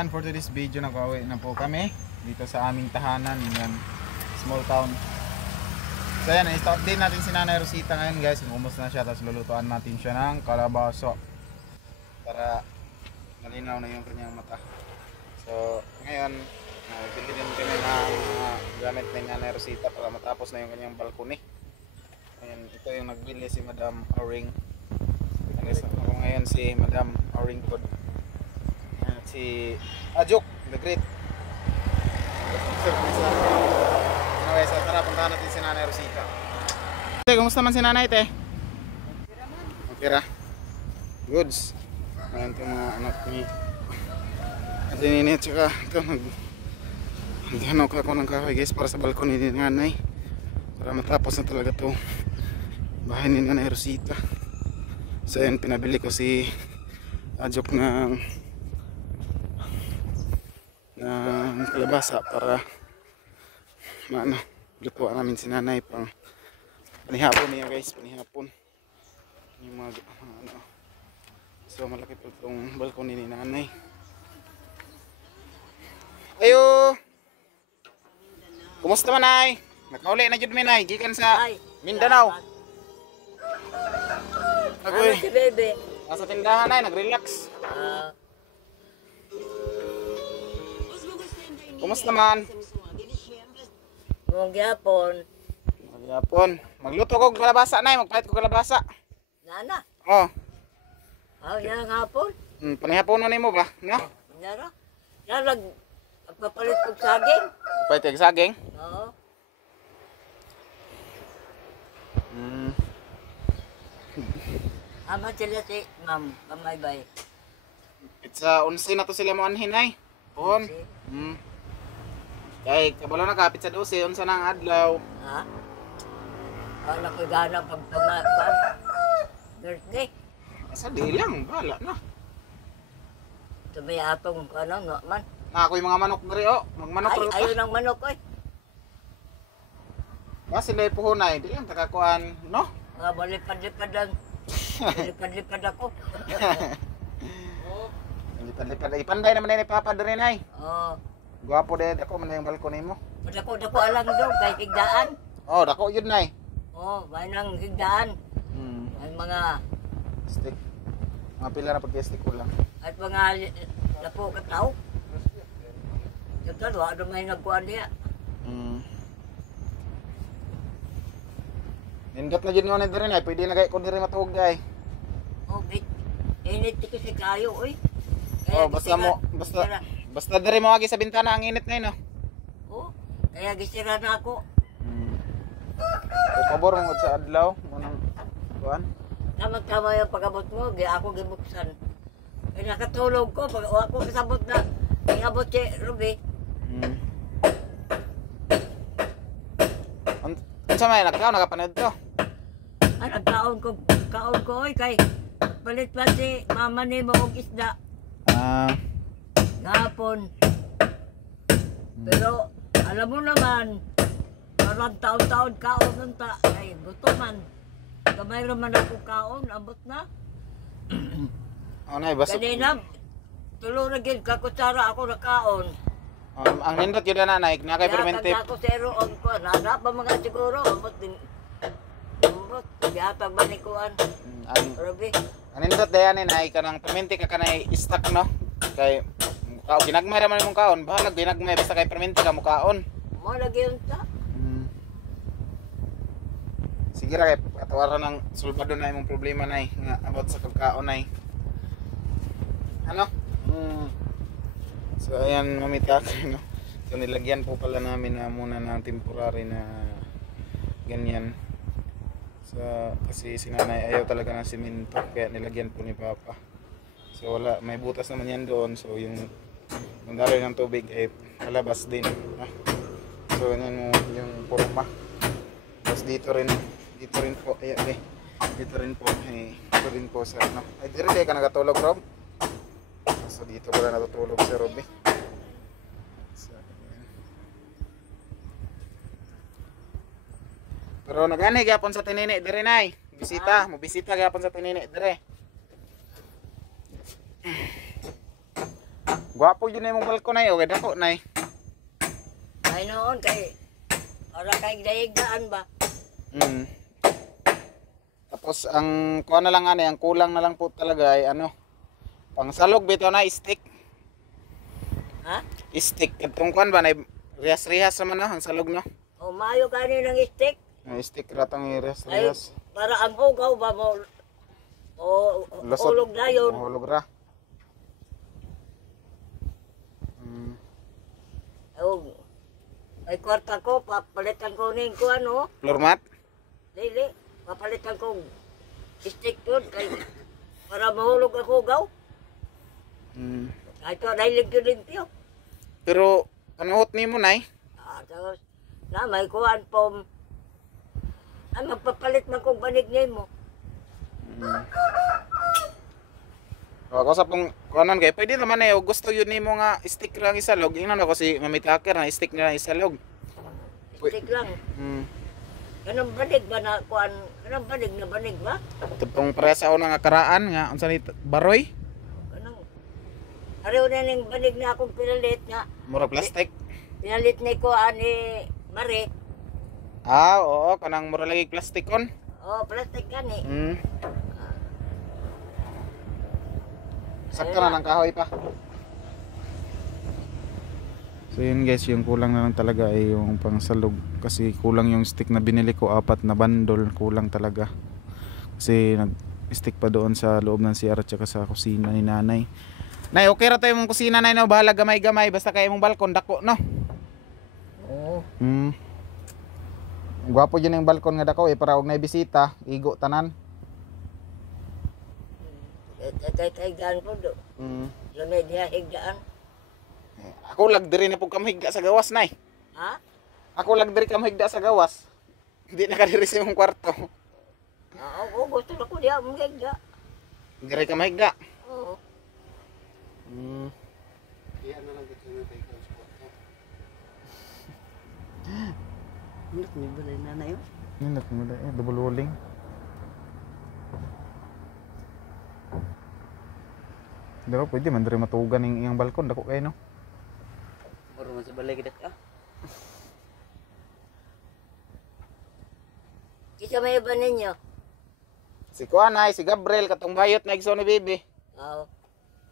ayan, for today's video, nag-uwi na po kami dito sa aming tahanan, yan, small town. So ayan, i-stop din natin si Nanay Rosita ngayon guys, kumusta na siya, tapos lulutuan natin siya ng kalabaso para malinaw na yung kanyang mata. So ngayon, bili din kami ng gamit ni Nanay Rosita para matapos na yung kanyang balkoni. Ayan, ito yung nagbili si Madam Auring. Ako ngayon si Madam Auring Pod. At si Ajok, the great. Okay, so tara, puntahan natin si Nanay Rosita. Te, kumusta man si Nanay, te? Okay ra. Goods. Ayan itong mga anak ni Ate Nini at saka ito naghanok ako ng kahoy guys para sa balkon ni Nanay. Para matapos na talaga ito bahay ni Nanay Rosita. So ayan, pinabili ko si Ajok ng kalabasa para lutuan namin si Nanay pang panihapon niya guys, panihapon yung mga so malaki pa itong balkon ni Nanay. Ayo, kumusta man Nay? Nakauli na jud mi Nay, gikan sa Mindanao. Agoy, si Bebe. nasa tindahan Nay, nag-relax. Kumusta man? Magyapon. Magyapon. Magluto ko kalabasa Nay, magpahit ko kalabasa. Nana. Oh. Yan hapon. Panihapon na mo ba? No? Nara. Nagpapalit kong saging. Pahit kag saging? Oo. Ama sila si Ma'am Pamaybay. It's 11 na to sila mo anhin Nay. Pon. Kay kabalo na kapit sa 12, unsa nang adlaw? Ha? Wala ko gana pagpamakan. Birthday. Sa di lang, bala na. Sabi atong ano, no man. Na ako'y mga manok diri oh, magmanok ro. Ayaw ng manok oy. Kasi lay puhunay, di lang takakuan, no? Mga balipad-lipad lang. Balipad-lipad ako. Lipad-lipad. Ipanday naman ni Papa diri Nay. Oo. Gwapo din ako man yung balkon nimo. Dako alang daw kay higdaan. Oh, dako yun Nay. Oo, may nang higdaan. May mga Stick. Mga pila na pag-stick ko lang. at mga lapo kataw. Ito, wala may nagkuhan niya. Nindot na dyan nga na diri Nay, pwede na kayo kung diri matuog ay. Oh, init kasi kayo, oy. Oh, basta diri mo agi sa bintana ang init ngayon, no? Oh, kaya gisira na ako. Pabor mo sa adlaw, manang kuan. Tama-tama yung pag-abot mo, ako gibuksan. Kaya nakatulog ko, pag ako kasabot na, ingabot si Ruby. Unsa may nagkaon nakapanood to? Nagkaon ko, oy, kay palit pa si mama ni mo og isda. Gapon. Pero, alam mo naman, parang taon-taon kaon nun ta. Ay, buto man. Kamay naman ako kaon, abot na. Nay, basta. Kanina, tulo na gid kakutsara ako na kaon. Ang nindot yun na Nay, nakay fermented. Yatag ako sa eroon ko, nada pa mga siguro, abot din. Abot, yatag ba ni Kuan? Ruby. Ang nindot dayan Nay, kanang fermented ka kanay stock, no? Kay ginagmay raman mong kaon, bahala ginagmay basta kay fermented ka mo kaon. Mo lagi yun ta. Sige ra kay katawaran ng sulbado na imong problema Nay nga about sa pagkaon Nay. Ano? So ayan mamita no. So nilagyan po pala namin na muna ng temporary na ganyan. So kasi si Nanay ayaw talaga ng semento kaya nilagyan po ni Papa. So wala, may butas naman yan doon. So yung daloy ng tubig ay palabas din. So yan mo yung forma. Tapos dito rin po, ayan eh. Dito rin po sa ano. Ay dire ka nagatulog Rob. So dito ko na natutulog si Rob eh. So, pero nagani gyapon sa tinini dire Nay. Bisita, mo bisita gyapon sa tinini dire. Gwapo yun na yung balkon na yun. Okay, dako na eh. Ay noon kay para kay dayigdaan ba? Mm. Tapos ang kuha na lang ano, ang kulang na lang po talaga ay ano, pangsalog bito na stick. Ha? Stick katong kuan ba na rihas-rihas naman na ang salog no. O mayo kani ng stick. Ang stick ratang Ay rihas-rihas. para ang hugaw ba mo o Lusot. ulog na yun. Hulog ra. Mm. O, ay kwarta ko, papalitan ko ning ko ano. Floor mat? Dili, papalitan ko stick yun kay para mahulog ako hugaw. Mm. Ay to, limpyo-limpyo. Pero panuhot nimo nay. Tapos, na may kuhan po. Ay, magpapalit man kong banig niya mo. Ako sa pong kuanan kay pwede naman eh gusto yun nimo nga stick lang isalog. Ingnan ako si mamitaker na stick na isalog. Stick lang. Mm. Ganang banig ba na kuhan? Ganang banig na banig ba? Tupong presa ako nga karaan nga unsa ni baroy? Ganang. Araw na ning banig na akong pinalit nga. Mura plastic. Pinalit ni ko ani Mare. Ah, oo, kanang mura lagi plastic kon. Oh, plastic gani. Mm. Sakto na ng kahoy pa. So yun guys, yung kulang na lang talaga ay yung pangsalog kasi kulang yung stick na binili ko, 4 na bundle, kulang talaga. Kasi nag-stick pa doon sa loob ng CR at saka sa kusina ni nanay. Nay, okay ra tayo mong kusina nay no, bahala gamay-gamay basta kay mong balkon dako no. Oo. Hmm. Gwapo yun yung balkon nga dako eh para og nay bisita, igo tanan. Higdaan po do. Hmm. Yun ay diya higdaan. Ako lag diri na pug kamahigda sa gawas nay. Ha? Ako lag diri kamahigda sa gawas. Hindi na kadiri sa imong kwarto. Oo, gusto na ko diya mong higda. Diri kamahigda. Oo. Hmm. Hindi ba rin na yun? Nindot mo da eh, double walling. Pero pwede man diri matugan ning iyang balkon dako kay no. Puro man sa balay kidat ka. Kita may iba ninyo? Si Kuan ay si Gabriel katong bayot na igsoon ni Bibi. Oo.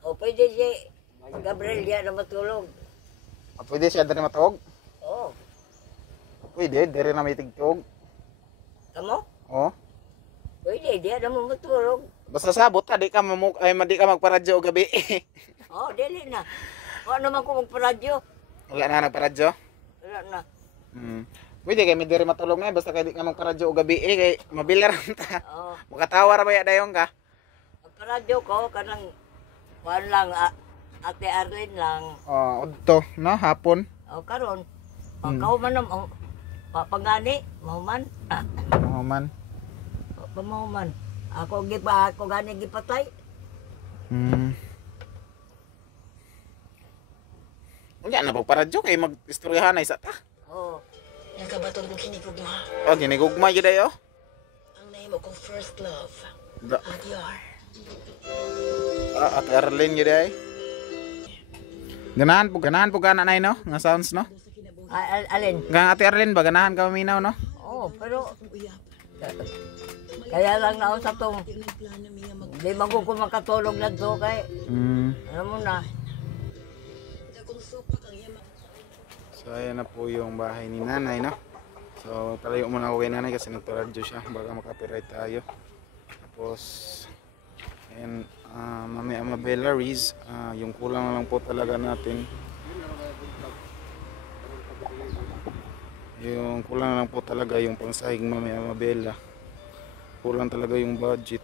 O pwede si Gabriel diya na matulog. Ah, pwede siya diri matuog. Oo. Pwede diri na may tigtuog. Kamo? Oh. Pwede diya na mo matulog. Basta sabot ka di ka ay di ka magparadyo og gabi. Oo, dili na. O ano man ko magparadyo? Wala na nagparadyo. Wala na. Hmm. Pwede kay mi diri matulog na basta kay di ka magparadyo og gabi kay mabilar ta. Oo. Makatawa ra ba ya dayon ka? Magparadyo ko, kanang kuhan lang, Ate Arlene lang. Oh, udto no hapon. O karon, pagkaw man na, papangani, mahuman. Oh man. Pamahuman. Ako gani gipatay. Hmm. Unya na pagparadyo kay mag-istoryahan na isa ta. Oo. Nagkabatog mo kinigugma. Oh, ginigugma gyud ayo. Ang nahimo kong first love. Da, Adyar. at Arlene gyud ay. Ganahan po kana nay no, nga sounds no. Alin? Nga Ate Arlene ba ganahan ka maminaw no? Oo, pero kaya lang na sa tong di man ko makatulog na to kay Hmm. ano mo na. So ayan na po yung bahay ni nanay no. So talayo muna ako kay nanay kasi nagparadyo siya baka makapiright tayo. Tapos ayan, mamaya Mabella Riz, yung kulang na lang po talaga natin. Yung kulang na lang po talaga yung pangsahig mamaya Mabella. Kulang talaga yung budget.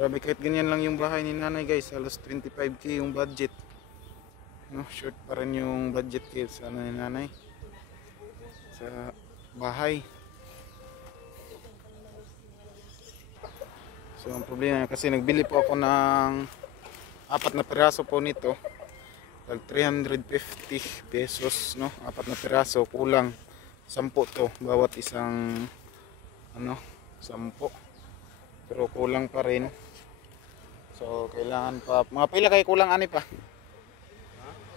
Grabe kahit ganyan lang yung bahay ni nanay guys, halos 25k yung budget. No, short pa rin yung budget kids ano ni nanay sa bahay. So ang problema kasi nagbili po ako ng 4 na piraso po nito. Tag 350 pesos no, 4 na piraso kulang 10 to bawat isang ano 10. Pero kulang pa rin. So kailangan pa mga pila kay kulang ani pa.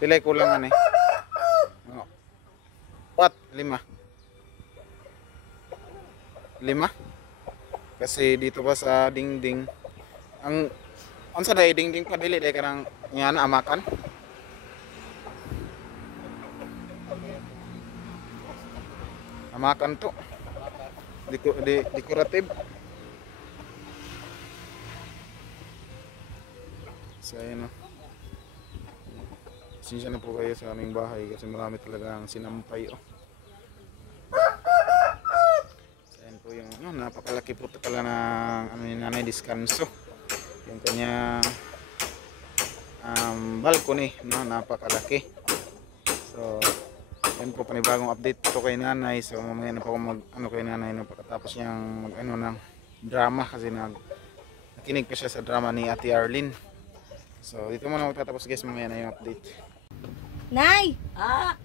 Pilay kulangan eh. Oh. What? 5. 5? Kasi dito pa sa dingding ang unsa day dingding pa dili day kanang ngana amakan. Amakan to. Decorative. So ayun o. Sinsya na po kayo sa aming bahay kasi marami talaga ang sinampay o. So ayun po yung napakalaki po pala ng ni Nanay Descanso. Yung kanyang balcony, no, napakalaki. So yan po panibagong update po kay Nanay. So mamaya na po ako kay Nanay no, pagkatapos niyang ng drama kasi nakinig pa siya sa drama ni Ate Arlene. So dito muna magtatapos guys, mamaya na yung update. Nay! Ha?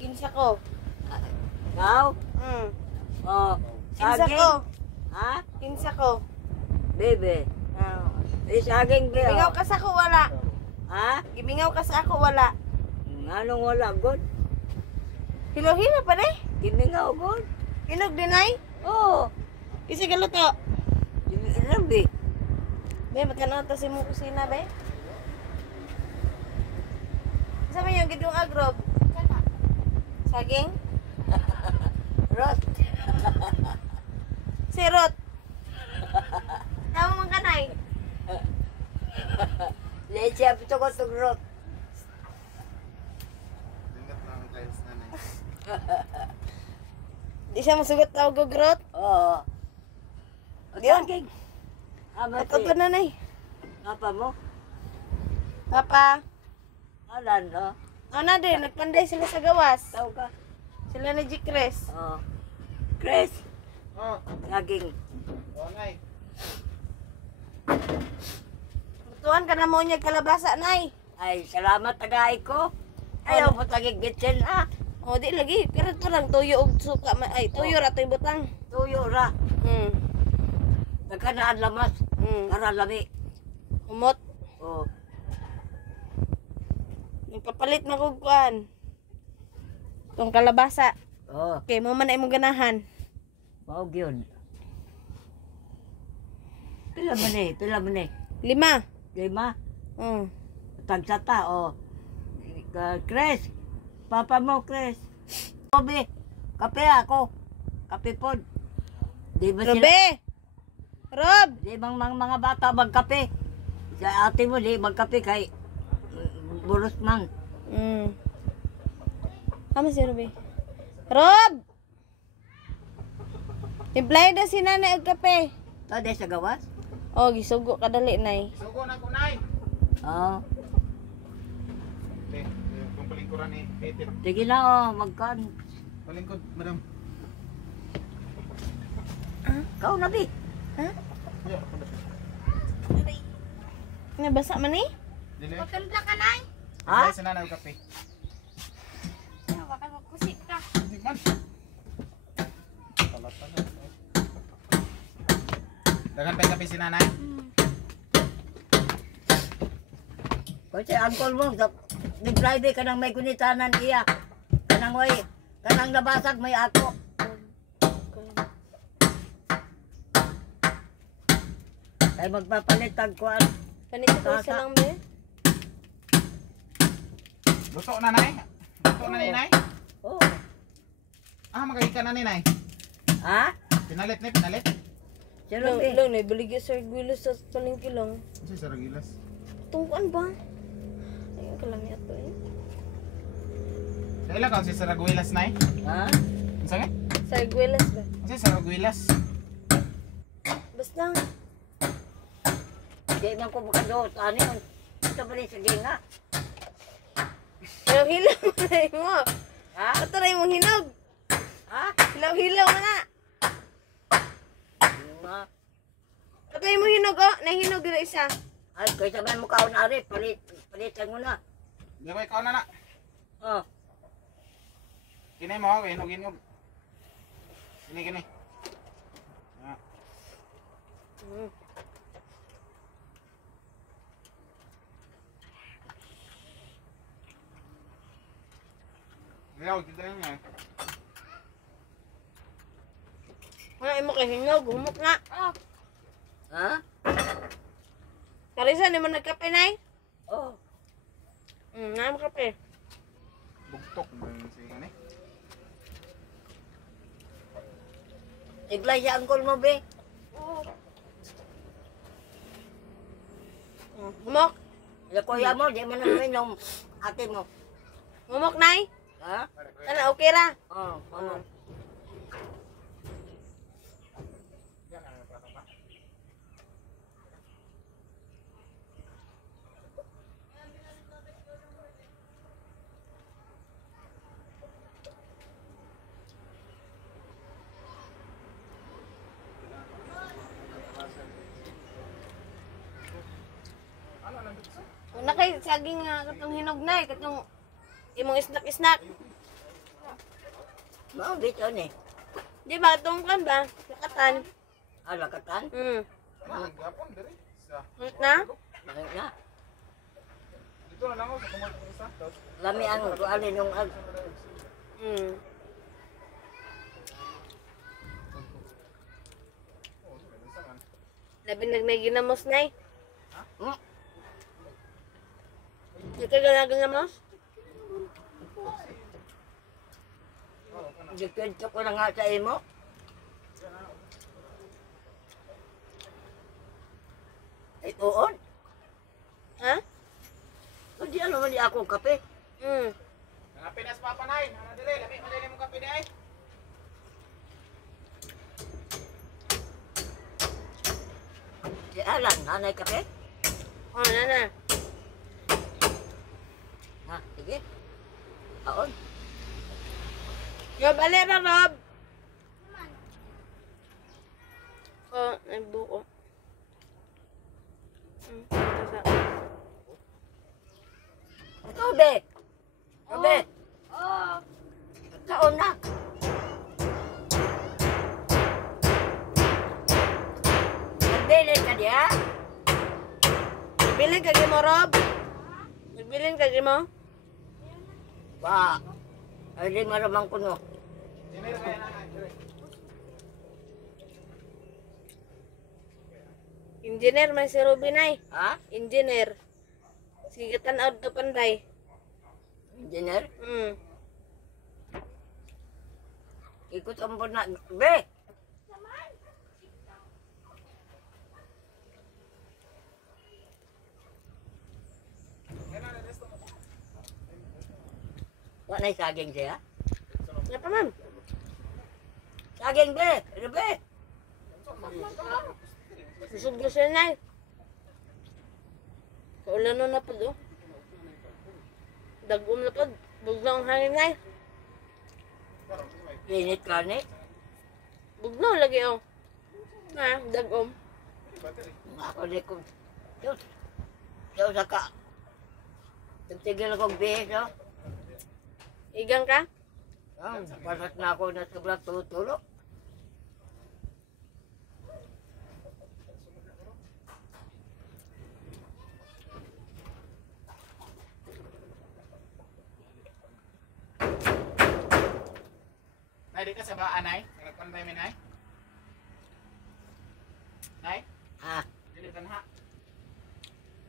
Kinsa ko. Ikaw? Oh, Kinsa saging? ko. Ha? Kinsa ko. Bebe. Oh. Saging ba? Gimingaw ka sa ako wala. Ha? Gimingaw ka sa ako wala. Anong wala, God? Hilo-hilo pa rin. Gimingaw, God? Inog din ay. Oo. Kasi galuto. Alam, be. Be, magkano to si mong kusina, be? Sama yung gidong agrob. Saging? Rot. Sirot. Tama man kanay. Leche, apito ko itong rot. Ingat lang ang tiles Nanay. Di siya masugot tawag gogrot. Oo. Saging. Ito pa nanay. Apa mo? Papa. Alan, no? Ano din, nagpanday sila sa gawas. Tao ka. Sila na Jikres. Oo. Chris. Oh, Saging. Nay. Tuan ka na mo niya kalabasa, nay. Ay, salamat tagay ko. Ayaw mo tagig bitsin, ha? O, di lagi. Pero ito lang, tuyo og suka. Ay, tuyo ra, to'y butang. Tuyo ra. Nagkanaan lamas. Para lami. Umot. Oo. Nagpapalit na kong kuan. Itong kalabasa. Oo. Okay, mo man ay mong ganahan. Maog yun. Pila man eh, pila man eh. 5. 5. Tagsata, o. Chris. Papa mo, Chris. Obi. Kape ako. Kape pod. Di ba sila? Robe! Rob! Di bang mga bata magkape? Sa ate mo, di magkape kay buros man. Kama si Robe? Rob! Implay na si nanay og kape. Tade sa gawas? O, gisugo kadali, nay. Sugo na ko Nay. Oo. Kung palingkuran ni Peter. Sige na, magkan. Palingkod, madam. Kau na, Bi. Ha? Yeah, ako na. Nabasa man eh? Dili. Magkanda ka, nay. Ha? Sa Nanay og kape. Baka magkusik ka. Hindi man. Tala-tala. Dagan pa yung kape si Nanay? Kasi angkol mo, di Friday ka nang may kunitanan iya. Kanang nabasag may ako. Ay magpapalit ang kuwan. Panito ko isa lang, be. Luto na Nay? Luto na ni Nay? Oo. Magahika na ni Nay. Ha? Pinalit ni, pinalit. Sino, Bi? Lang, naibaligya sa gulo sa palengke lang. Kasi sa Ragilas. Tungkuan ba? Ayun, kalami ato eh. Dahil lang si Saraguelas Nay. Ha? Ang sakit? Sa Guelas ba? Kasi Saraguelas. Basta. Di man ko makadot. Ano yun? Ito ba rin sa ginga? Hilaw-hilaw mo. Ha? Patuloy mong hinog. Ha? Hilaw-hilaw na nga. Ha? Patuloy mo hinog, oh. Nahinog na isa. Ay, kaya sabay mo kaon na rin. Palitan mo na. Di ba ikaw na na? Oh. Kinay mo, hinog-hinog. Kini. Ayaw, kita nga. Wala imo kay hinog, humok na. Ha? Karisa ni mo nagkape nay? Oh. Na mo kape. Bugtok ba yung siya ni? Iglay siya angkol mo, be. Humok. Yung kuya mo, di man namin yung ate mo. Humok nay. Ha? Kana okay ra. Oh, ano? Una kay saging nga katong hinog nay, katong imong snack. Mao, dito ni. Di ba katong kan ba? Lakatan. Alakatan. Gapon diri. Sa Humok na? Bakit na? dito na lang ako sa kumato ko isa. Lami ang kualin yung ag. Labi nagnay ginamos nay. Hmm? Dito ka ginamos? Dipento ko na nga sa imo. Ay, tuon. Ha? O di ano man di ako kape. Mga pinas papanay, ana diri, lami madali mo kape day. Si Alan, nanay kape? Oh, na. Ha, sige. Taon. Rob, alera, Rob. Oh, ay buko. Tobe! Tobe! Taon na. Nagbilin ka diya? Nagbilin ka mo, Rob? Nagbilin ka mo? Ba, ay di maramang kuno. Engineer, may si Ruben ay. Ha? Engineer. Sigatan out to panday. Engineer? Hmm. Ikot ang na. Be! Wala na saging siya? Nga pa, ma'am. Saging, be! Ano, be? Susugdo siya na eh. Kaulan na po do. Dagom na po. Bugnaw ang hangin na eh. Init ka ni? Bugnaw lagi oh. Ha, dagom. Ako di ko. Diyos. Diyos ka. Nagtigil akong bihis, no? Igang ka? Pasat na ako na sobrang tutulo. Nay, di ka sa baan, Nay? Nagpantay mi, Nay? Nay? Ha? Dili tanha.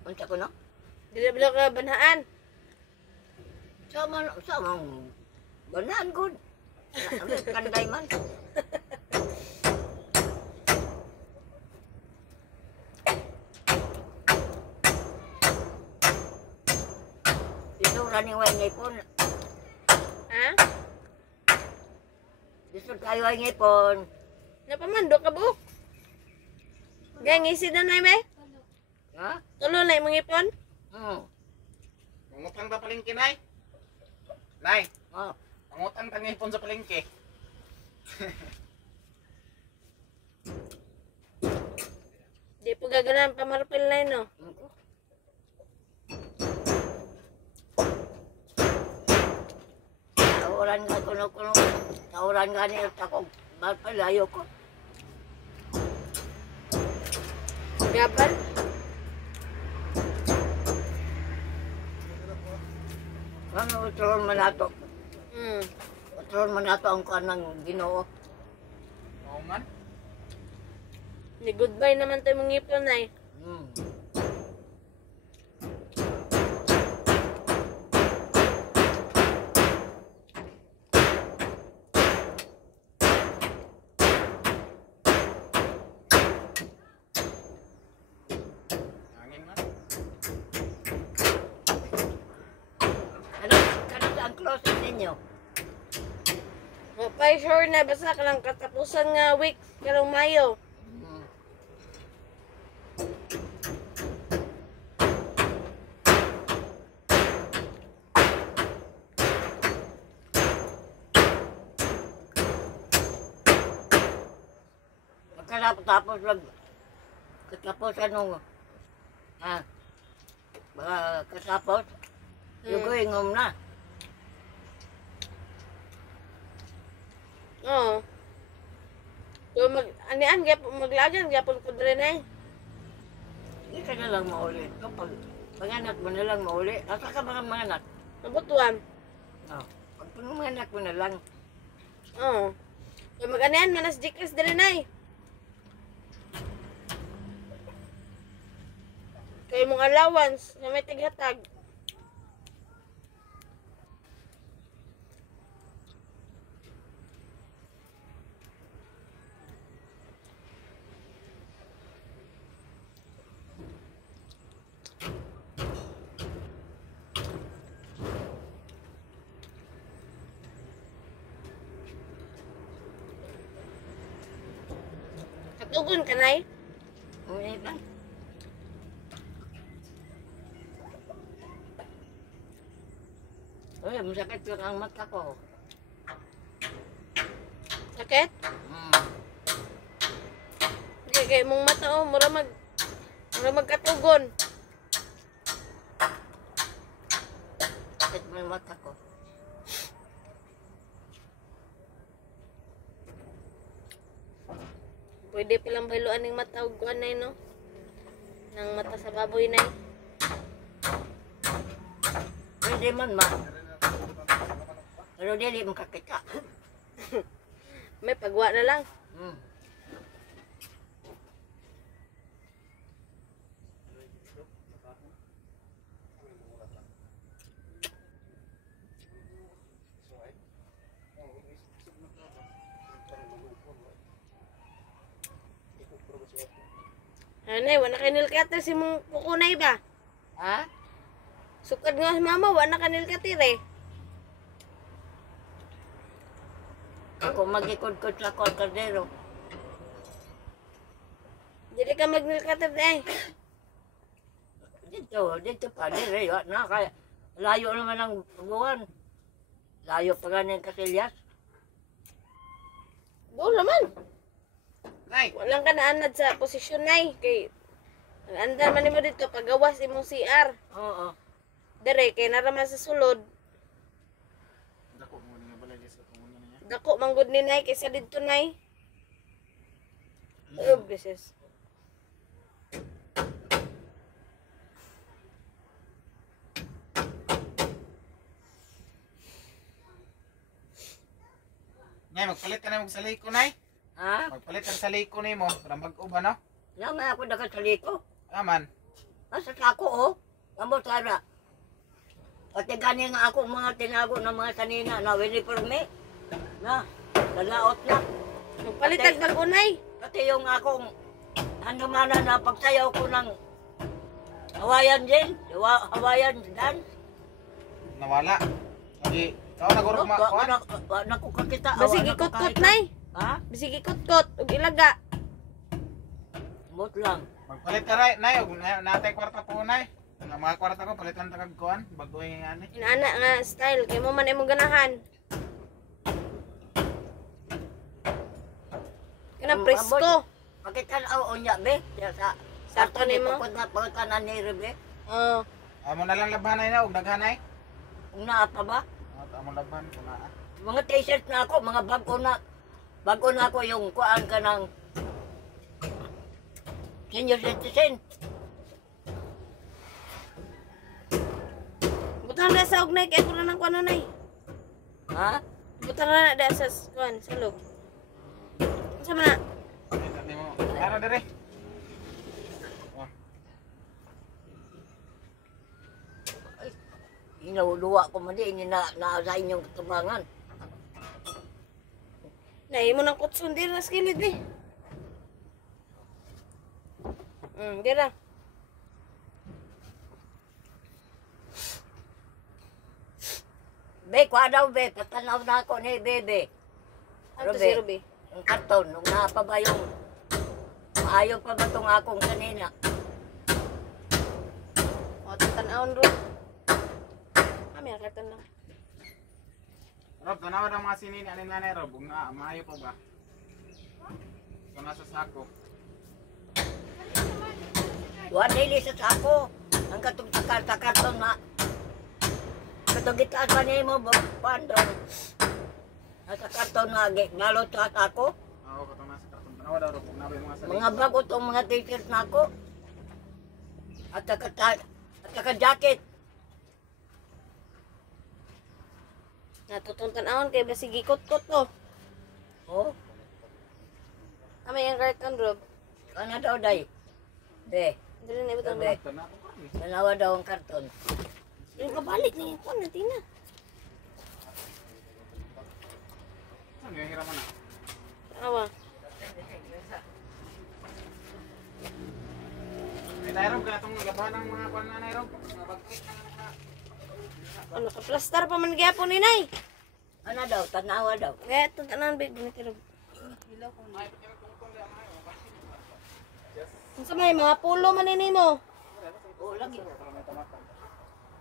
Unsa ko, no? Dili bila ka banhaan. Sama, banaan ko. Kanday man. Dito running way ngipon. Ha? Dito tayo ay ngipon. Napamando ka buok. Gaya ngisi na na may? Ha? Tulo na yung mga ipon? Pangutang ta palengke, Nay? Nay, Oh. pangutang ta ngipon sa palengke. Di po gaganan pamarapil na yun, no? Tauran nga kuno. Tauran nga niya ako. Palayo ko. Gabal? Ano utron man ato? Hmm. Patron man nato ang kuan ng Ginoo. Oo man. Ni goodbye naman tayo mong ngipon na eh. Hmm. Hangin man. Ano ang closet ninyo? Mapay sure na basta ka lang katapusan nga week karong Mayo. Hmm. Tapos lang katapos anong katapos yung ingom na. Oo. So anian maglagan gyapon ko dre na eh. Hindi ka na lang mauli. Kapag panganak mo na lang mauli. Asa ka mga manganak? Nabutuan. Oh. Pag panganak mo na lang. Oo. So mag-anian manas jikas dre na eh. Kay mong allowance na may tighatag. Katugon ka na eh. Uwi ba? Uy, masakit lang ang mata ko. Sakit? Kay mong mata oh, mura magkatugon. Sakit mo ang mata ko. Pwede palang baluan ng mata og kuan na no. Nang mata sa baboy na. Pwede man ma. Pero dili makakita. May pagwa na lang. Anay, wala kay nilkater si mong kukunay ba? Ha? Sukad nga si mama, wala ka nilkater eh. Ako magikod-kod sa kordero. Dili ka magnilkater eh. Dito pa, dire. Na, kaya layo naman ang buwan. Layo pa ganyan kasilyas. Doon naman. Nay, Walang ka naanad sa posisyon nay. Kay, ang man mo dito, pagawas imong CR. Oo. Dire, kay naraman sa sulod. dako mo nga balay sa tungod niya. Dako manggod ni nay, kaysa dito nay. Oh, beses. Nay, magpalit ka na mo sa liko, nay. Ha? Magpalit ka sa liko nimo, para mag-uba no. Lamay ako nakasali ko. Aman. Nasa sako, oh. Amo tara. Pati gani nga ako mga tinago ng mga sanina na uniforme. Na, lalaot na. Magpalitag bago nay. Pati yung akong handumana na pagsayaw ko ng Hawaiian din. Hawaiian dance. Nawala. Lagi, ikaw nagurugma ko. Wala ko kakita. Basig Wala ko ikot-kot kahit- nay. Ha? Bisig ikot-kot, ug ilaga. Mot lang. Magpalit ka ray, nay, ug natay kwarta po, nay. Ang mga kwarta ko palitan ta kag kuan, bago yung ani. Inaana nga style, kay mo man imong ganahan. Kanang presko. Pakita na o unya be. Sa Sakto nimo? Pagkatanan ni Rebe. Oh, Amo na lang labhanay na ug daghanay. Kung naa pa ba? Amo labhan ko na. Mga t-shirt na ako, mga bago na ako yung kuan ka ng senior citizen. butang na sa ugnay kay kuna nang kuno nay. Ha? Buta na da sa kuan sa loob. Sama na. Ito mo. Tara dire. Oh. Inauluwa ko man din, na sa inyong katubangan. Nay mo nang kutsun dir na skilid ni. Dira. Be, kuha daw, be. Patanaw na ako ni Bebe. Ano to si Ruby? Ang karton, nung napa ba yung... Ayaw pa ba itong akong kanina? O, tatanawon ro. Kami ang karton lang. Rob, tanawa ng mga sinini ani nanay Rob, nga maayo pa ba? Ito nasa sako. Duwan nili sa sako. Ang katong karton na. Katong gitaas pa niya mo, pandong. Nasa karton na, nalot sa sako. Oo, katong nasa karton. Tanawa daw Rob, nabay mga salita. Mga bago itong mga t-shirt na ako. At saka jacket. Natutong tanawon kay basig ikot-kot to. Oh, Kami ang karton Rob. kana daw day. Be, Dili na ibutang Be. ba. dalawa daw ang karton. Yung kabalik na yung kuan natin na. Ano yung hiraman na? Awa. Ay tayo Rob, kaya itong labahan ng mga kwan nanay Rob. Mga bagkit na mga... Ano ka plaster pa man gyapon ni nay. Ano daw, tanawa daw. Kaya itong tanan big ni Rob. Unsa may mga pulo man ini mo? Oh, lagi.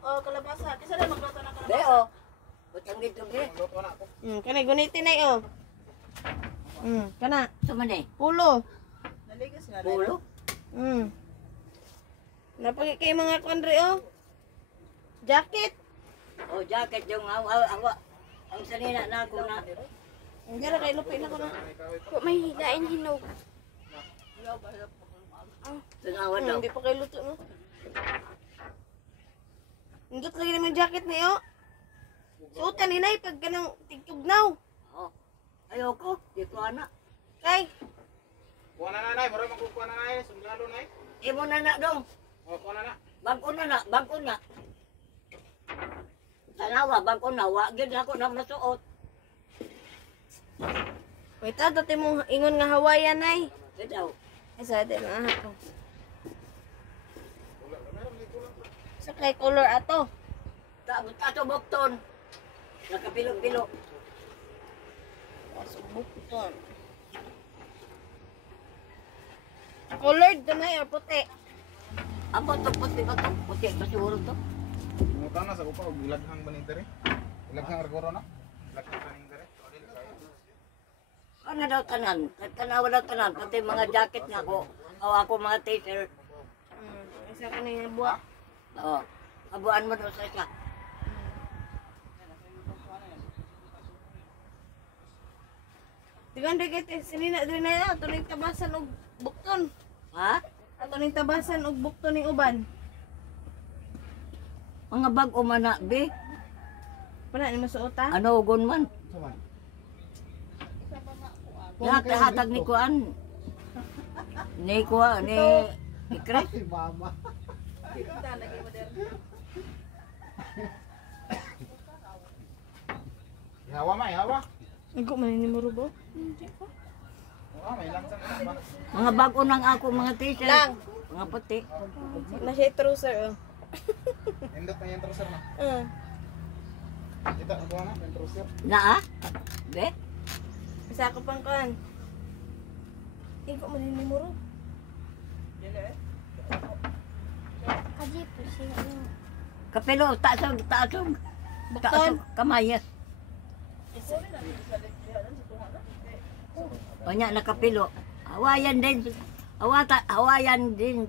Oh, kalabasa. Kisa na magluto na Be, oh. Butang dito, be. Luto na ako. Kanay gunitin nay oh. Kana Sama na eh. pulo. Pulo. Napagi kay mga kondre oh. Jacket. Oh, jacket yung awa. Ang sanina na ako na. Ang gara kay lupi na ko na. Ko may hilain hinog. Tanawa daw. Hindi pa kay luto no. Indot lagi naman yung jacket na yo. Suotan ni nay pag kanang tigtugnaw. Oh. Ayoko, di ko ana. Kay Kuha na nanay, marami magkukuha na nanay. Sumlalo na eh. Imo na dong. O, kuha na na. Bangko na. Tanawa, bangko na. Wagin ako na masuot. wait ta dati mo ingon nga Hawaiian nay. Ito. Isa din na ako. Sa kay color ato. Tato bokton. Nakapilo-pilo. Bukton. Colored na or puti? Amo to puti ba to? Puti ba siguro to? Mutan na sa upa, gilaghang ba ni dere? Gilaghang regoro na? Gilaghang ba ni dere? Ano daw tanan? Tanawa daw tanan. Pati mga jacket na ako. O ako mga t-shirt. Isa ka na yung buwa. Oo. Abuan mo daw sa isa. Digan dagit sinina din na ato ning tabasan og bukton. Ha? Ato ning tabasan og bukton ning uban. Mga bag o mana, be? Pana ni masuota? Ano ugon man? Hatag ni Kuan. Ni Kuan, ni Chris. Hawa ma, hawa. Igo man ni mo rubo. Oo, may lansang na ba? Mga bag o nang ako, mga t-shirt. Lang. Mga puti. Na siya trouser oh. Hindot na yung trouser na. Kita, nakuha na, yung trouser. Na ah? Be? Isa ko pang kan. Igo man ni mo rubo. Kaji po siya. Kapilo, taasog. Bukton. Kamay. O niya, nakapilo. Hawayan din. Hawayan din.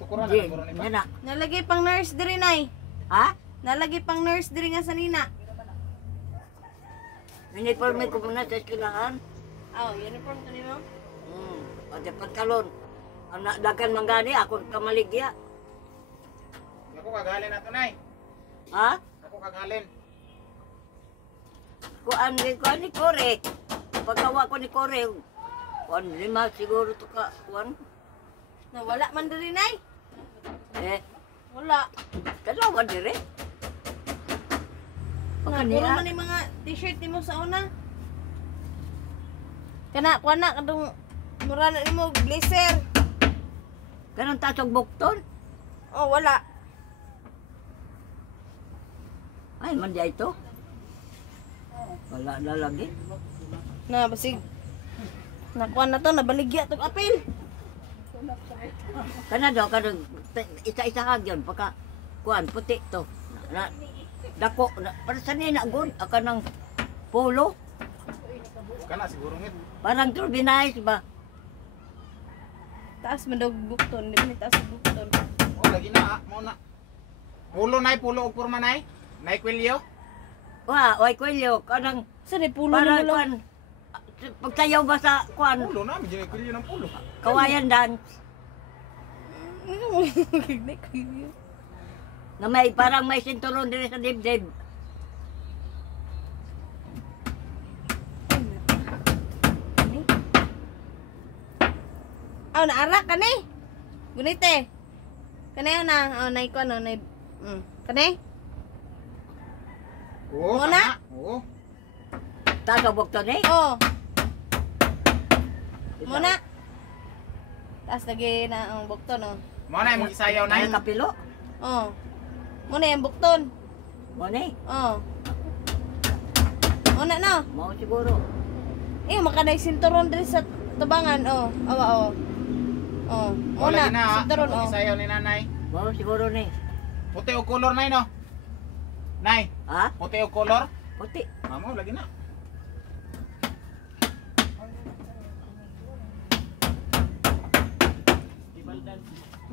Tukuran na, Din. tukuran iba. Yan na. Nalagay pang nurse diri nay. Ha? Nalagay pang nurse diri nga sanina. Uniforme ko muna sa eskwelahan. Oh, uniform to nimo. O di pantalon. Ang dagan manggani, ako kamaligya. Ako kagalin na to, nay. Ha? Ako kagalin. kuan ni Kore. Pagkawa ko ni Kore, kuan 5 siguro to ka kuan. Nawala man diri nay. Eh, Wala. dalawa dire. Nga, puro man yung mga t-shirt mo sa una. Kana, kuha na, kadong mura na mo, blazer. Ganun tasog bukton. Oh, wala. Ay, man diya ito. Wala na lagi. Na, basig. Nakuha na to, nabaligya itong apil. Kana daw, kanang isa-isa hag yun. Pagka, kuan, puti to. Dako, para sa nina, good. Aka ng polo. Kana siguro ngit. Parang turbinayos ba? Taas man daw bukton, di ba ni taas ang bukton. Oh, lagi na mo na. Pulo nay, pulo og kurma nay. Nay kwelyo. Oy, kwelyo, kanang Saan ay pulo para na kuan. Pagsayaw ba sa kuan? Pulo na, medyo kwelyo ng pulo. Kawayan dance. Na may parang may sinturon din sa dibdib. Aw, naara ka ni. Gunite. Kanayo na, aw, nay ko, ano, nay, kanay? Oo, Muna? kana. Oo. Tasog bukton eh. Oh. Muna. Taas lagi na ang bukton, oh. Mo nay mong isayaw nay. Ay, kapilo. Oh. Muna yung bukton. Mo ni. Oh. Muna na. Mo siguro. Eh, makanay sinturon din sa tabangan, oh. Awa, oh. Oh. Oh, Muna, lagi na. sinturon, Mong oh. isayaw ni nanay. Mo siguro ni. Puti og color nay no. Nay, Ha? puti og color. Puti. Mamo lagi na.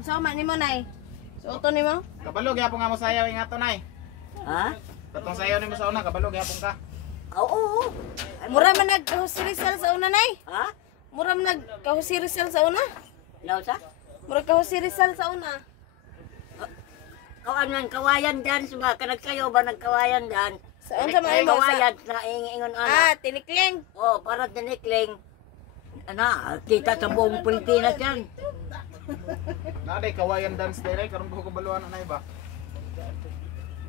Sama ni mo, nay. Suoto ni mo? Kabalo gyapon nga mo sayaw ingato nay. Ha? Katong sayaw nimo sa una, kabalo gyapon ka. Oo. Mura man nagkahusirisal sa una, nay. Ha? Mura man nagkahusirisal sa una. Nausa? Mura kahusirisal sa una. Kawan kawayan dyan ba? Kanag kayo ba nagkawayan dyan? Saan sa mga mo? Kawayan sa ingon ana. Ah, tinikling. Oh, para dinikling. Ana, kita sa buong Pilipinas yan. Naday kawayan dance dire karon ko kabaluan na nay ba.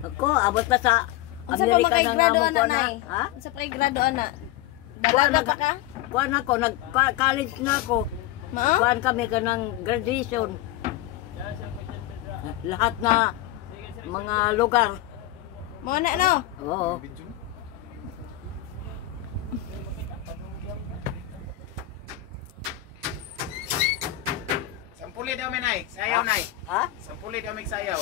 Ako, abot na sa Unsa pa Amerika makay na grado nga ana, mo nay? Ha? Unsa pa kay grado ana? Dalaga pa ka? Kuan ako, nag-college na ako. Mao? Kuan kami ka ng graduation. Lahat na mga lugar. Mo na no. Oo. Video. Sampuli daw may nay, sayaw nay. Ha? Sampuli daw may sayaw.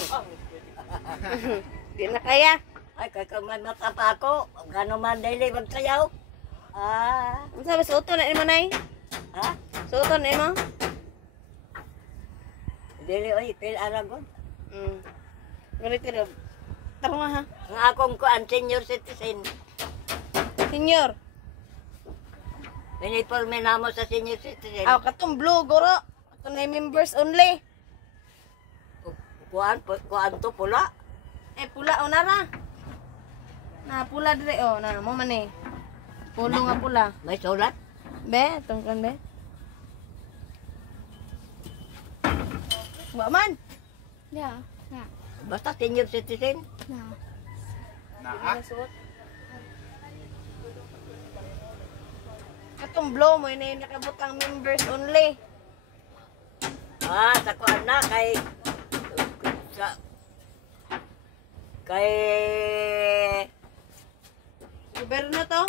Di na kaya. Ay, kay man mata pa ako. Gano man daily magsayaw. Ah, Unsa ba suoto na nimo, nay? ha? Suoto na nimo? Dili oy, pil aragon. Ganito na. Taro nga ha. Ang akong kuan senior citizen. Senyor. Uniforme namo sa senior citizen. Aw, katong blue, goro. Ito na yung members only. Kuan to pula. Eh, pula o nara. Na, pula dire, oh. Na, mo man eh. Pulo nga pula. May sulat. Be, itong kan be. Wa man. Ya, ya. Basta senior citizen. Na Katong blow mo, yun yung nakabutang members only. Ah, sa kuan na kay sa kay Gobyerno to.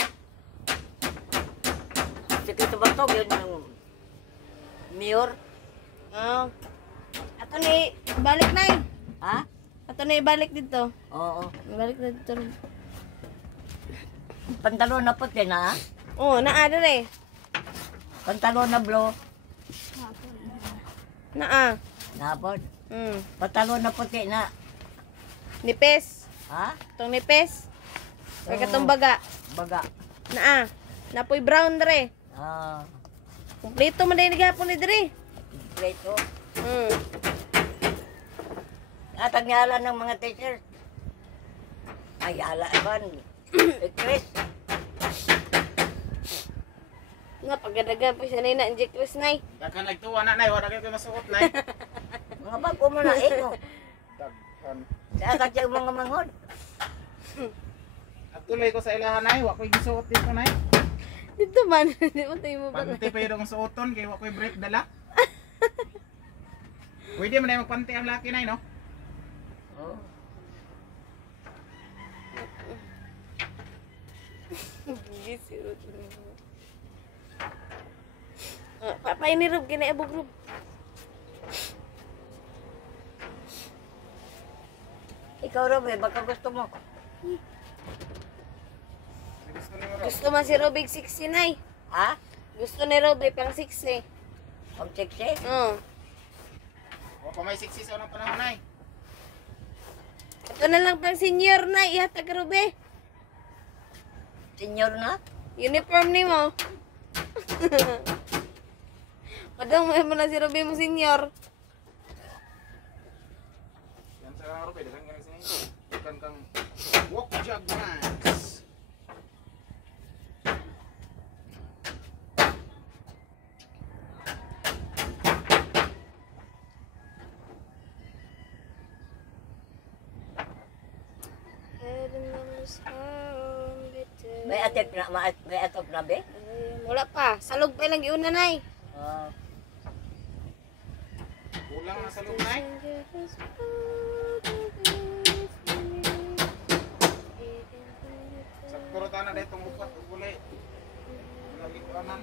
Sekreto Batog yun yung mayor. Oh. Ato ni, balik na eh. Ha? Ato ni, balik dito. Oo. Balik na dito. Pantalon na puti na. Ha? Oh, naada eh. Pantalon na blue. Naa. Napod. Hmm. Pantalon na puti na. Nipes. Ha? Itong nipes. Kaya Oo. katong baga. Baga. Naa. Napoy brown dere. Ah. Kumpleto man din gihapon ni dere. Pleto. Hmm. At ang ngalan ng mga teacher. Ay, ala, Evan. Chris. Na pagadagan pa siya na inject Chris nay. Daghan nagtuwa na nay, wala kayo masuot nay. Mga bago mo na ino. Daghan. Sa kanya mga manghod. At tuloy ko sa ilahan nay, wa ko'y gisuot dito nay. Dito man, di mo tayo mo ba? Panty pa yung suoton, kaya wa ko'y break dala. Pwede mo na yung magpanty ang laki nay, no? Oh. Papain ni Rob, kinaibog Rob. Ikaw Robe, baka gusto mo. Gusto niyo ro. Gusto man si Rob 69. Ha? Gusto ni Rob pang 60. Ang sexy? Oo. Wa pa may siksi sa unang panahon nay. Ito na lang pang senior na, ihatag Rob eh. Senyor na? Uniform ni mo. Padang mo na si Rob mo senior. Yan sa kang rupi, dagan kang sinito. Dagan kang walk jog max. May atip na, may atop na be? Wala pa. Salog pa lang iuna nay. Kulang na sa loob nay. Sa kurutana na itong upat o gulay. Nalikuanan.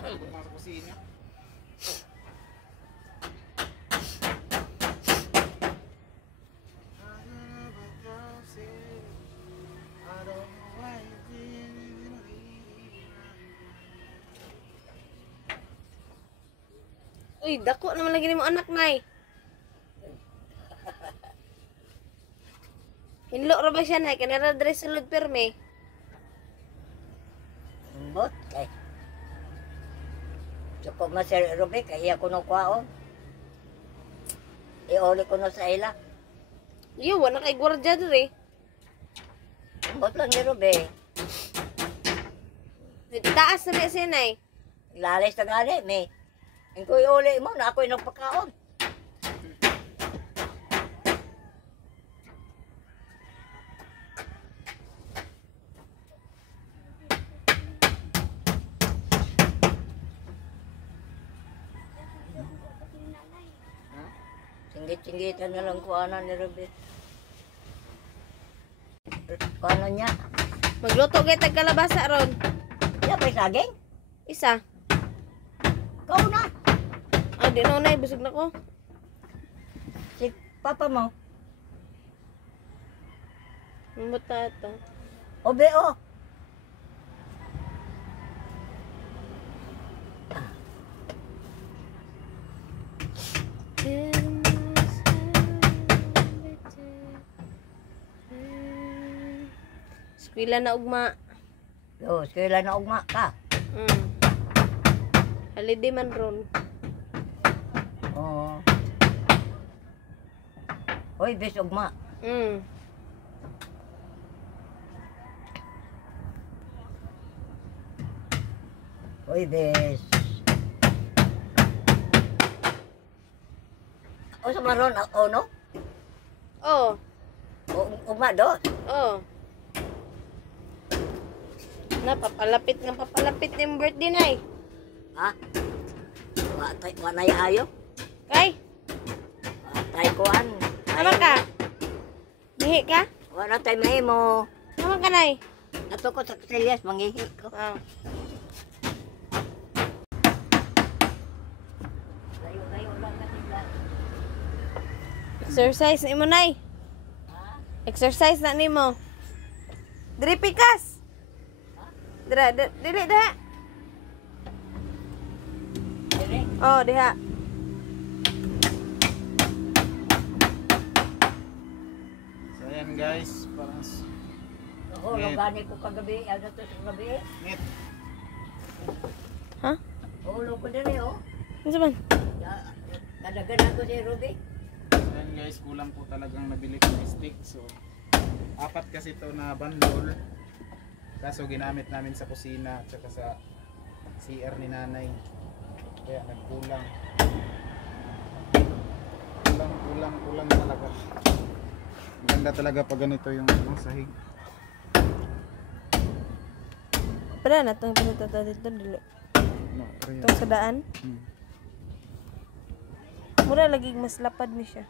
Ay, mga sa kusina. Uy, dako naman lagi ni mo anak nay. Hinlo ra ba siya nay? Kanara dress sulod perme. Bot, kay. Suko ma si Robe, kaya ko no kwaon. Iuli ko no sa ila. Yo, wala kay gwardiya diri. Bot lang ni Robe. Taas na siya nay. Lalis na gani, may. Ang ko iuli mo, na ako'y nagpakaon. Singgit-singgitan na lang kuanan ni Robe. Kuanan niya? Magluto kay tag kalabasa ron. Siya may saging? Isa. Kau na. Ah, di na nay, busog na ko. Si papa mo. Muta ito. Obe o. Eskwela na ugma. Yo, sila na ugma ka. Holiday man ron. Oo. Hoy, bis ugma. Hoy, bis. O sa maron, o no? Oh, Ugma do. oh. Na, papalapit ni yung birthday nay. Ha? Wa na ayo. Kay, Tay kuan. naman ka? Mihi ka? Wa na tay mahimo. Naman ka nay? Ato ko sa Celias mangihi ko. Ah. Layo lang na sila. Exercise na mo nay. Exercise na nimo. Diri pikas. Dira, dili da. Dire. Oh, diha. So ayan guys, parang Oo, lugani ko kagabi. Ano to sa gabi? net. Ha? Oo, lugo dire oh. Ano man? Kadaganan ko si Ruby. Ayan guys, kulang po talagang nabili ko ng stick. So apat kasi ito na bandol. Kaso ginamit namin sa kusina at saka sa CR ni nanay. Kaya nagkulang. Kulang talaga. Maganda talaga pag ganito yung sahig. Pwede na itong pinatata dito. Dili. No, pero Itong sa daan. Hmm. Mura lagi mas lapad ni siya.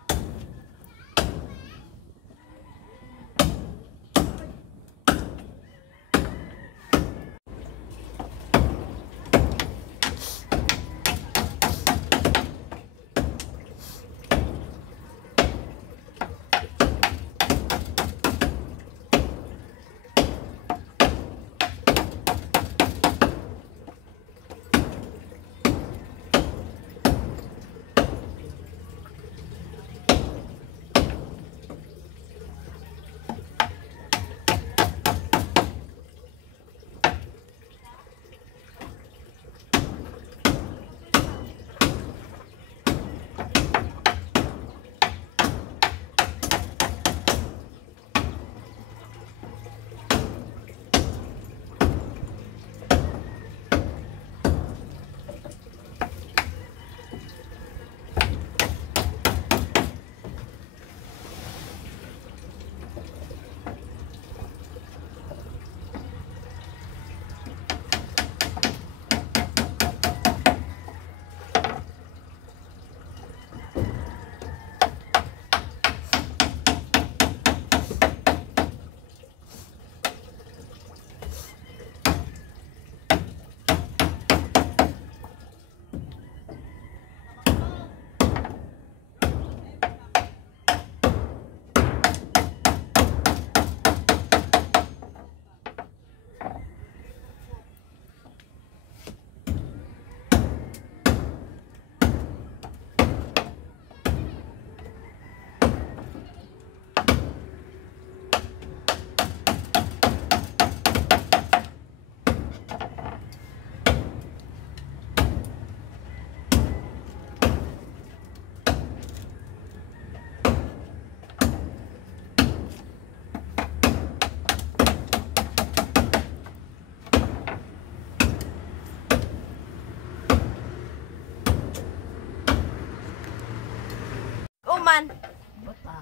Uman. Bata.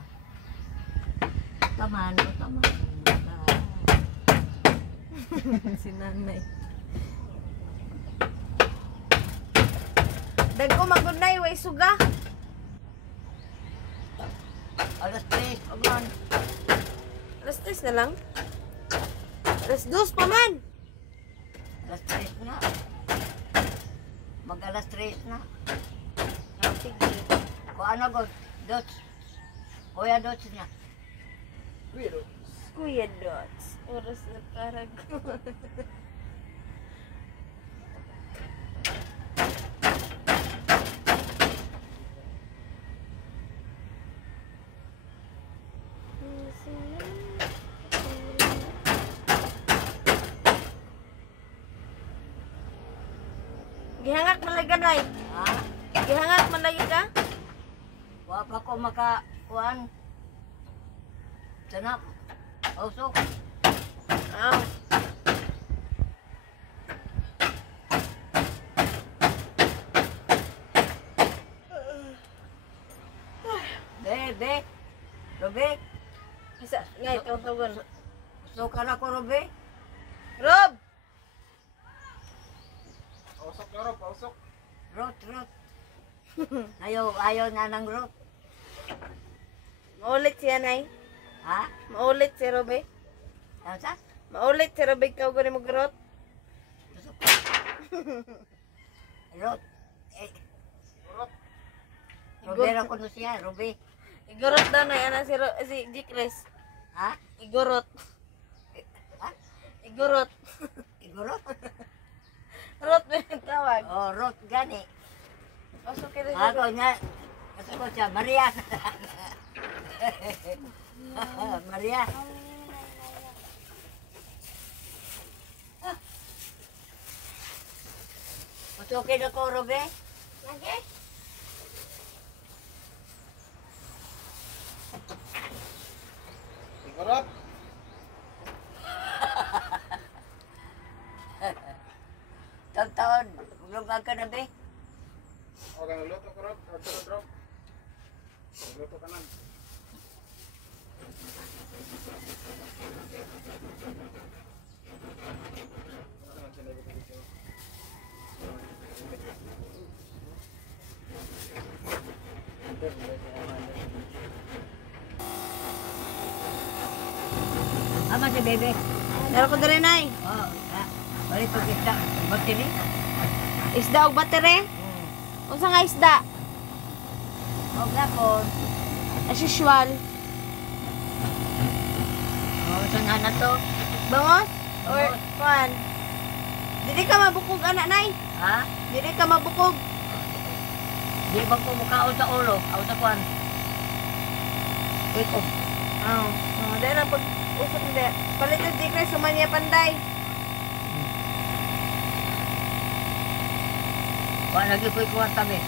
Taman, taman. Si nanay. Dagko magunay way suga. Alas 3, aman. Alas 3 na lang. Alas 2 pa man. Alas 3 na. Mag alas 3 na. Sige. Kung ano ko, Dots. Kuya Dots na. Kuya Dots. Oras na karag. Gihangak man lagi nay. Ha? Gihangak man lagi ka? Wa pa ko maka, kuan. Sana, usok. Aw. Be. Robe. Isa, ngay tawag. Usokan ako, Robe. Rob. Pausok na ro, pausok. Rot. Ayaw na ng rot. Maulit siya nay. Ha? Maulit si Robe. Ano sa? Maulit si Robe ikaw gani mo grot. Rot. Eh, Urot. Robe ra ko no siya, Robe. Igorot daw na yan si Jikres. Ha? Igorot. Ha? Igorot. Igorot? Rot na yung tawag. Oh, rot gani. Pasok kita siya. Ako niya, kasi ko siya, Maria. Maria. Pasukin ako, Robe. Lagi? Sigurot. taon-taon. Lugag ka na, be. Okay, nagluto ko, Rob. Rob. Nagluto ka na. Ama si bebe. Meron ko diri nay. Oh, balik pag isda. Bateri. Isda o batere? Unsa nga isda? Oh, gapon. As usual. Oh, saan na to? Bangos? Or Bangos. kuan? Dili ka mabukog anak nay. Ha? Dili ka mabukog. Di ba ko mukhaon sa ulo? Aw sa kwan. Wait, oh. Oh. Oh, dahil na pag usap hindi. Palitan di ka sumanya panday. Wa lagi ko ikuha tabi.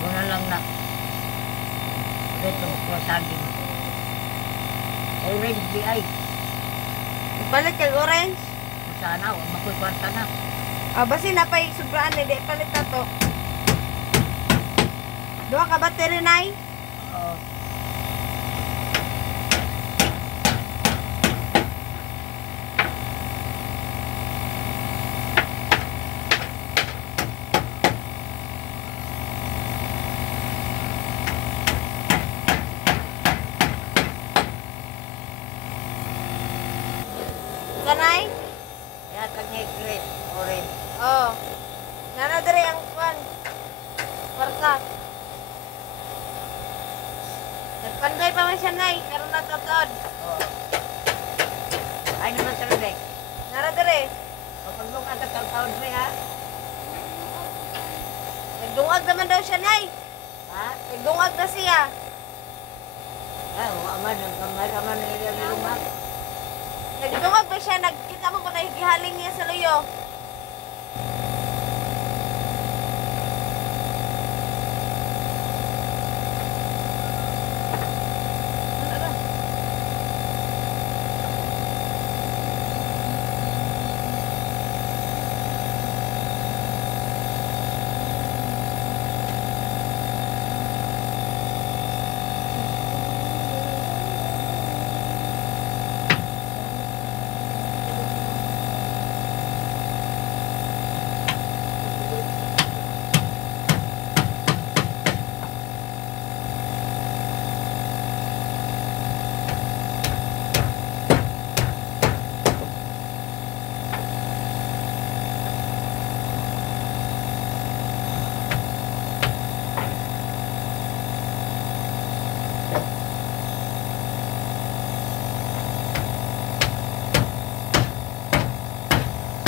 Guna lang na. Dito ko saging. Orange di ay. Palit kay orange. Sana, wa makoy kwarta na. Ah, basi na pa'y sobraan na di. Palit na to. Duha ka battery nay. Oo. Kanay? Ya kanya green, orange. Oh. Nana diri ang kuan. Parka. Nagpanday pa man siya nay. Karon na tatod. Oo. Ay naman sa rin. Nara diri. Kapag mo ka taon mo ha? Nagdungag naman daw siya nay. Ha? Nagdungag na siya. Ay, wa man, naman nila lumag. Nagdungag ba siya? Nagkita mo ko na higihaling niya sa luyo.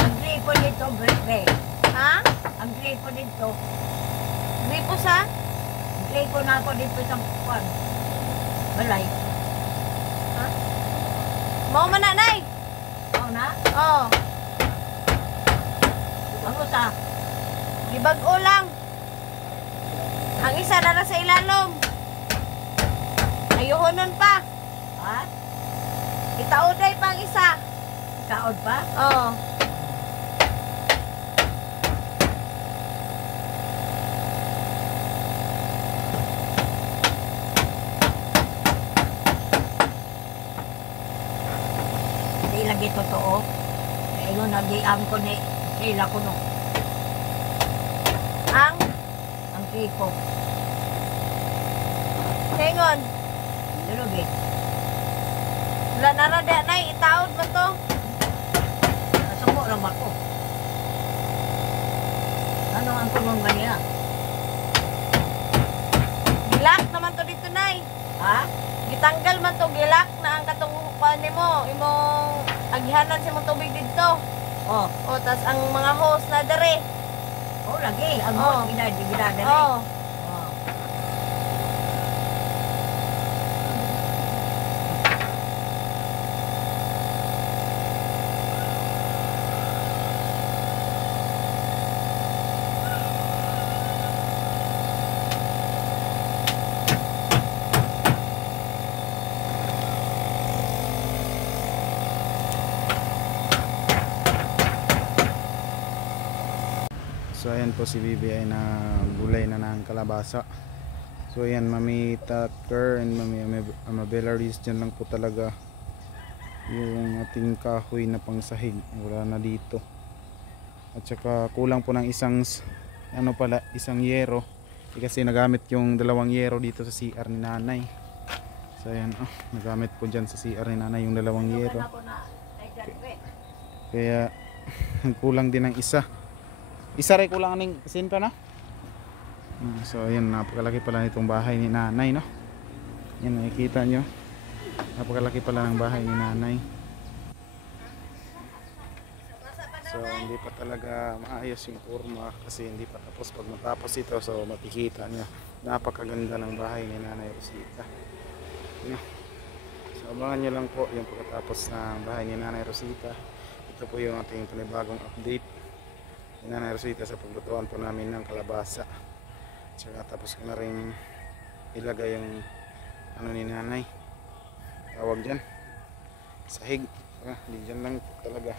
Ang gripo dito, gripe. Ha? Ang gripo dito. Gripo sa? Ang gripo na ako dito sa kwan. Balay. Ha? Mao man na nay. Oo na? Oh. Ang usa. Gibag-o lang. Ang isa na sa ilalom. Ayuhonon pa. Ha? Itauday pa ang isa. Kaod pa? Oh. Hindi lagi totoo. Ingon nag-iam ko ni sila ko no. Ang Ang gripo. hengon. Dilugi. Wala narada na itaod mo to. Nasuko lang ako. Ano ang tulong ba niya? Gilak naman to dito nay. Ha? Gitanggal man to gilak na ang katong kuan nimo imong agihanan sa imong tubig dito. Oh. O tas ang mga hose na dere. Oh, lagi. Ang Oh. oh. Ginadali. Oh. Oh. So ayan po si Bibi ay nagulay na ng kalabasa. So ayan, Mami Tucker and Mami Amabelaris, dyan lang po talaga yung ating kahoy na pangsahig, wala na dito. At saka kulang po ng isang isang yero kasi nagamit yung 2 yero dito sa CR ni nanay. So ayan, nagamit po dyan sa CR ni nanay yung 2 yero, kaya kulang din ng isa rin, kulang aning sinto na. So ayan, napakalaki pala nitong bahay ni nanay, no? Yan, nakikita nyo, napakalaki pala ng bahay ni nanay. So hindi pa talaga maayos yung forma kasi hindi pa tapos. Pag matapos ito, so makikita nyo napakaganda ng bahay ni Nanay Rosita. So abangan nyo lang po yung pagkatapos ng bahay ni Nanay Rosita. Ito po yung ating panibagong update ni Nanay Rosita sa paglutuan po namin ng kalabasa. Tsaka tapos ko na rin ilagay yung ni nanay, tawag dyan, sahig. Di dyan lang talaga.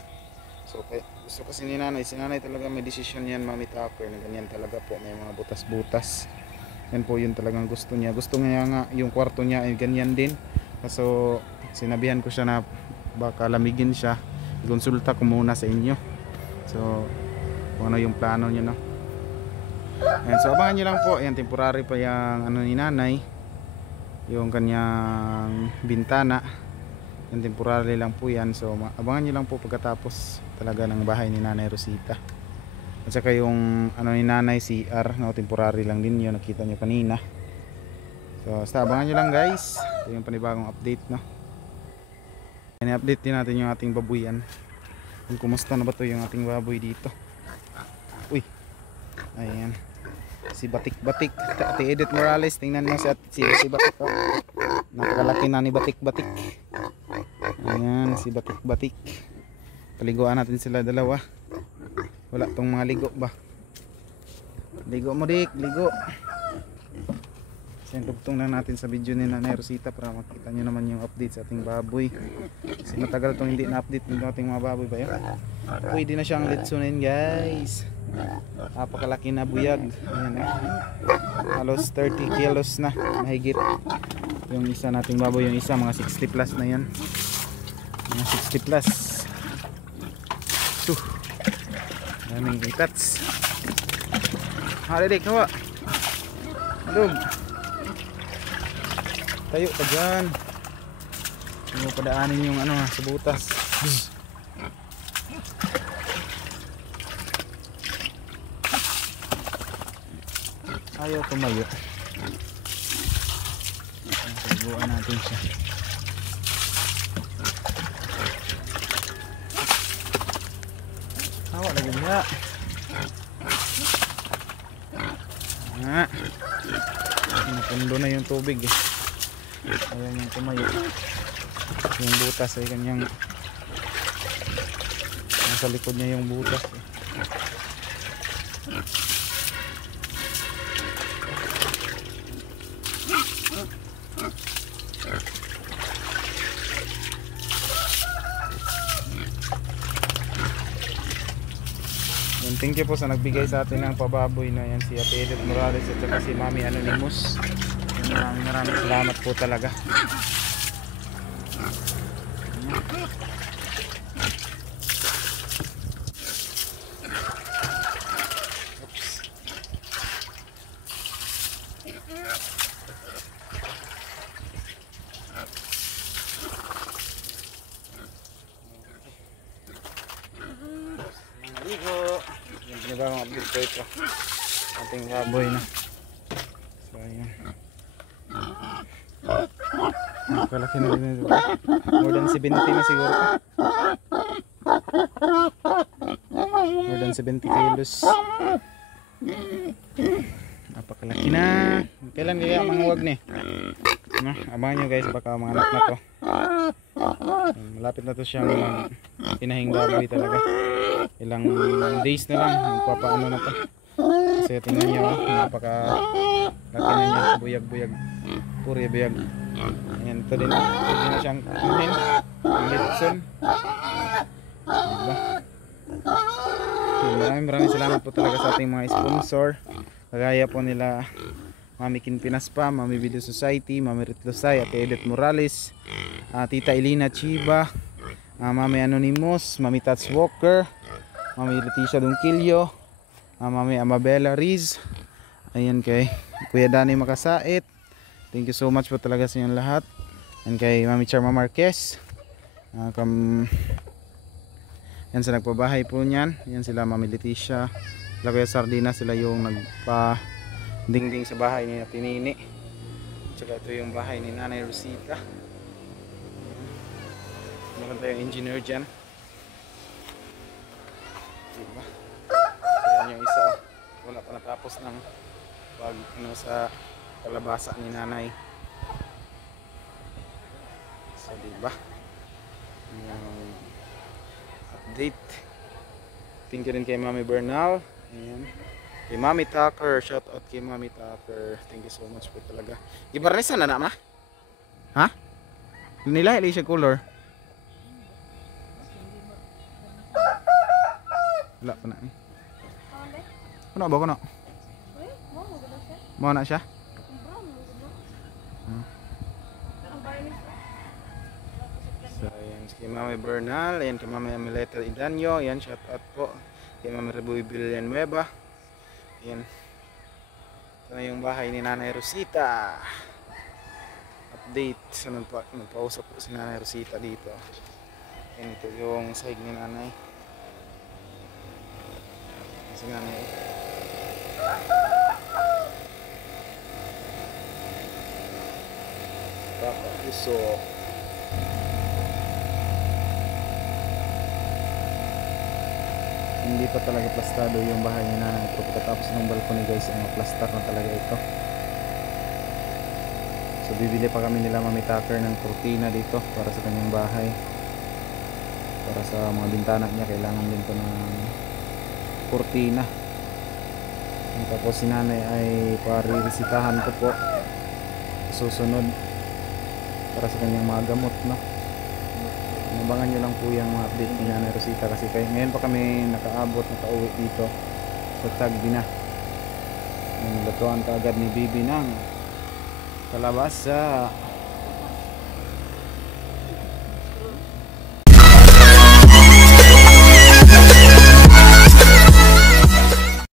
So gusto kasi ni nanay, si nanay talaga may desisyon yan, Mami Tucker, na ganyan talaga po, may mga butas-butas. Yan po yun talagang gusto niya. Gusto niya nga yung kwarto niya ay ganyan din. So sinabihan ko siya na baka lamigin siya, ikonsulta ko muna sa inyo. So kung ano yung plano niya, no? Ayan, so abangan nyo lang po. Ayan, temporary pa yung ni nanay, yung kanyang bintana. Yung temporary lang po yan. So abangan nyo lang po pagkatapos talaga ng bahay ni Nanay Rosita. At saka yung ni nanay, CR, no, temporary lang din yun, nakita nyo kanina. So basta abangan nyo lang guys. Ito yung panibagong update, no? Ayan, update din natin yung ating babuyan, kung kumusta na ba to yung ating baboy dito. Uy, ayan, si Batik-Batik, Ate Edith Morales, tingnan mo si Batik, oh. Napakalaki na ni Batik-Batik. Ayan, si Batik-Batik. Paliguan natin sila dalawa. Wala tong mga ligo ba? Ligo mo, Dik, ligo. Tugtong na natin sa video ni Nanay Rosita para makita nyo naman yung update sa ating baboy. Kasi matagal itong hindi na-update ng ating mga baboy ba yun? Pwede na siyang litsunin guys. Napakalaki na buyag. Ayan, halos 30 kilos na mahigit yung isa nating baboy. Yung isa mga 60 plus na yan, mga 60 plus. Daming itats. Halidik, hawa Dug, tayo ka dyan. Hindi mo padaanin yung sa butas. Ayaw tumayo. Taguan natin siya. Hawa lagi niya. Napundo na yung tubig eh. Ayaw niyang tumayo. Yung butas ay kanyang nasa likod niya yung butas eh. Thank you po sa nagbigay sa atin ng pababoy na yan, si Ate Edith Morales at saka si Mami Anonymous. Maraming salamat po talaga. Bagong update ko ito ating baboy na. So ayan, nakalaki na rin ito. More than 70 na siguro. More than 70 kilos. Napakalaki na. Kailan kaya manguwag ni? Abangan nyo guys, baka mga anak na to. Malapit na to siyang pinahing baboy talaga. Ilang days na lang magpapaano na to. Kasi tingnan nyo, napakalaki na niya, buyag-buyag, puri buyag. Ayan, ito din, pwede na siyang kunin ang litson, diba? Maraming salamat po talaga sa ating mga sponsor. Kagaya po nila Mami Kinpinaspa, Mami Video Society, Mami Ritlosay, Ate Edith Morales, Tita Elina Chiba, Mami Anonymous, Mami Tats Walker, Mami Leticia Dungkilyo, Mami Amabella Riz, ayan kay Kuya Danny Makasait. Thank you so much po talaga sa inyong lahat. And kay Mami Charma Marquez, yan sa nagpabahay po niyan. Yan sila Mami Leticia, sila Kuya Sardina, sila yung nagpa dingding sa bahay ni Tinini. Tsaka ito yung bahay ni Nanay Rosita. Meron tayong engineer dyan. Diba? So yan yung isa. Wala pa natapos ng pag sa kalabasa ni Nanay. So diba? Yung update. Thank you rin kay Mami Bernal. Ayan. Kay Mami Tucker, shout out kay Mami Tucker. Thank you so much po talaga. Gibarnisan na ma? Ha? Nila ili siya color. Wala pa na. Ano ba ko na? Mo na siya? So ayan kay Mami Bernal, ayan kay Mami Ameleta Idanyo, ayan shout out po kay Mami Reboy Villanueva. Yan. Ito na yung bahay ni Nanay Rosita. Update. So, nagpausap po si Nanay Rosita dito. Yan, ito yung sahig ni Nanay. Si Nanay. Papa Puso. Hindi pa talaga plastado yung bahay ni Nanay, pero pagkatapos ng balcony guys, plastar na talaga ito. So bibili pa kami nila Mami Tucker ng kurtina dito para sa kanyang bahay, para sa mga bintana niya. Kailangan din to ng kurtina. Tapos si Nanay ay paririsitahan ko po susunod para sa kanyang mga gamot, no? Abangan nyo lang po yung mga update ni Nanay Rosita, kasi ngayon pa kami nakauwi dito sa Tagbi na. Lutuan ka agad ni Bibi ng kalabasa.